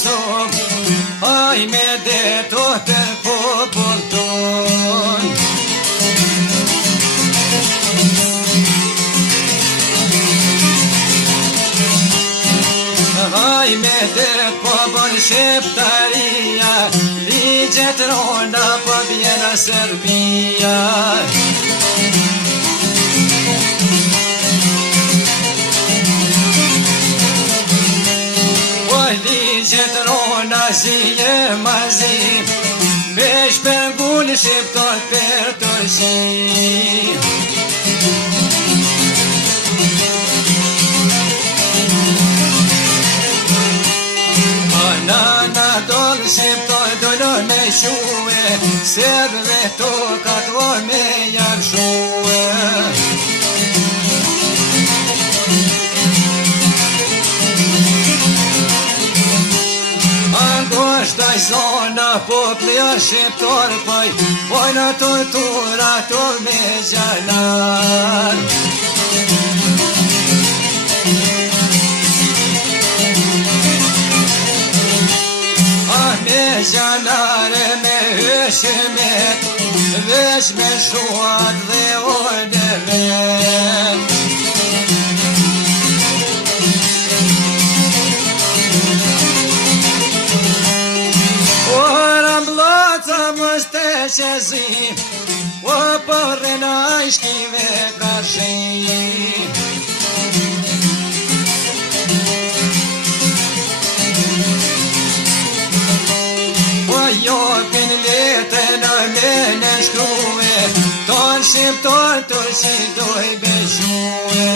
Kosovë, haj me deto për popull ton. Haj me det popull Shqiptaria, ligjet rona po bjena Serbia. Ligjet rona si e mazi, veç për gullë shqiptar për të shi. Anana dollë shqiptar dollë me shuë, Serbëve tokat vo me janë shuë. Shtaj zona poplia shqiptar paj, pojna tortura to me gjanar. Me gjanare me hyshimet, veç me shuat dhe orde vet. Mështë që zi, o përrena ishkive karshi. O jopin letë në mene shkruve, ton shqiptar të që doj beshuve.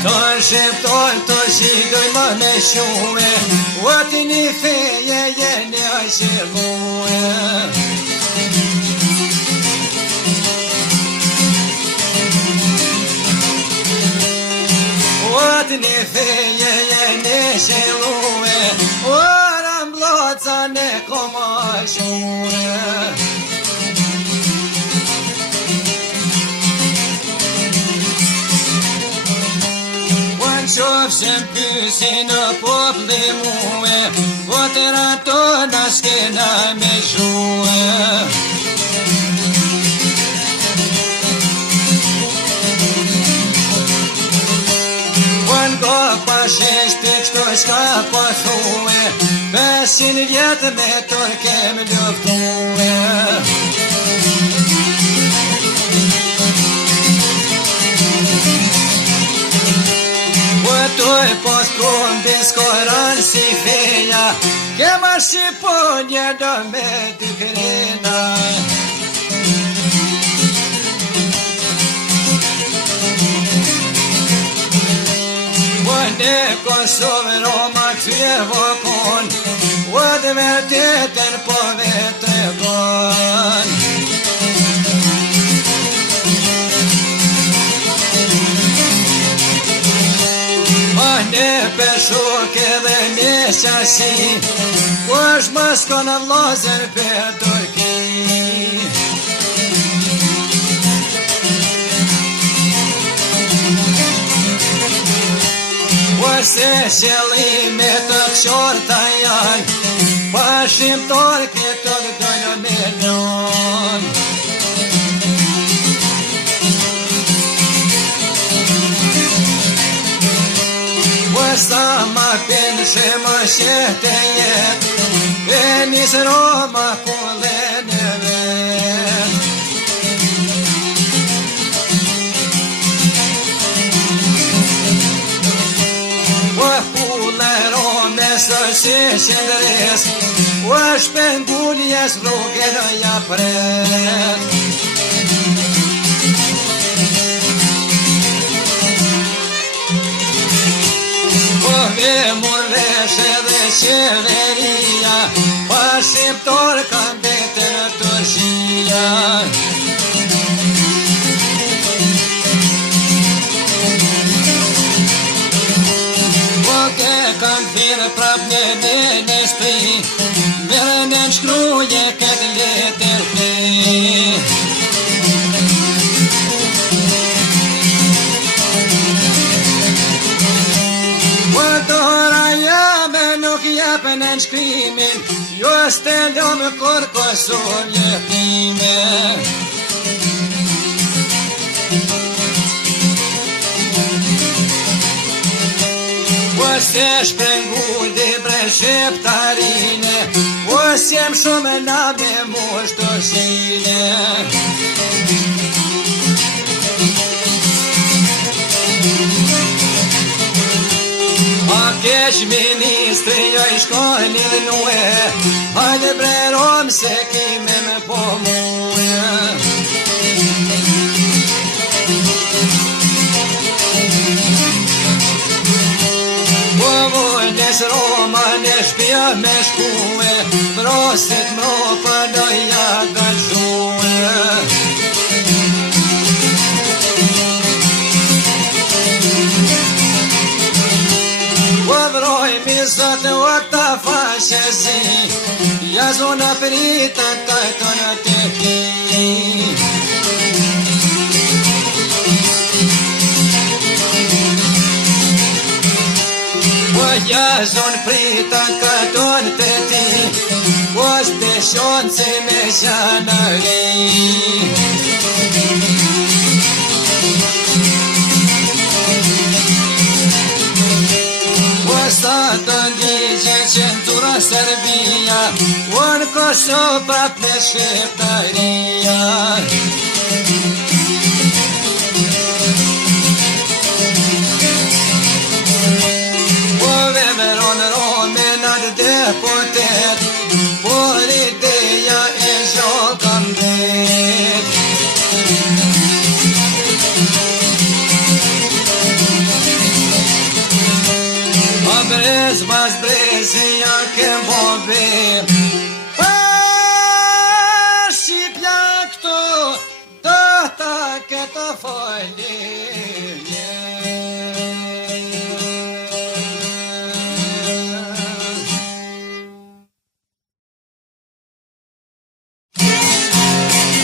Ton shqiptar të shidoj më me shume, o ti një feje jeni a shqipue. O ti një feje jeni shqipue, o rambloca ne koma shune. Qofë që pysi në popli muë, votër ato në s'kena me zhuë. Unë go pashesh për kështu shka po thuë, 500 vjetë me tërë kem luftuë. Toj pos kumbin skoran si feja, kema Shqiponje do me t'i krena. Në Kosovë Roma këtje vokon, o dhe vërtetën po vetë e bon. Në peshuk edhe në qasi, ku është më shkonë lozër për Turki. Se qëllime të këshorta janë, pa shqiptar këtë dojnë milion. Sa ma pinë shëmë shete jetë, e njësë Roma kullën e vetë. Së qëndres, o shpenguljes rrugën ja pret. O vemur reshe dhe qeveria, pa shqiptar kanë bete në Turqia. Kam thirë prap një në shpi, mërë në shkruje këtë letër fli. në shkrimin, jo stelom kur kosun jetime. Ose shprengulli bre shqiptarine, ose jem shumë nabje mushtoshine. A keq ministri jo I shkollin nue, hajde bre rom se kime me po muje. Nes Roma në shpia me shkue, vrosit mro për doja gëllshue. O vroj mizat o këta fashezi, jazona prita tajton të ti. Jazon pritan katon të ti, os të shonë që me shanëri. Os të të ndigje qëntura Serbia, o në Kosovë prap me Shqiptaria. Deputet, por ideja e zhokam det. A brez bas brez ja ke bobe,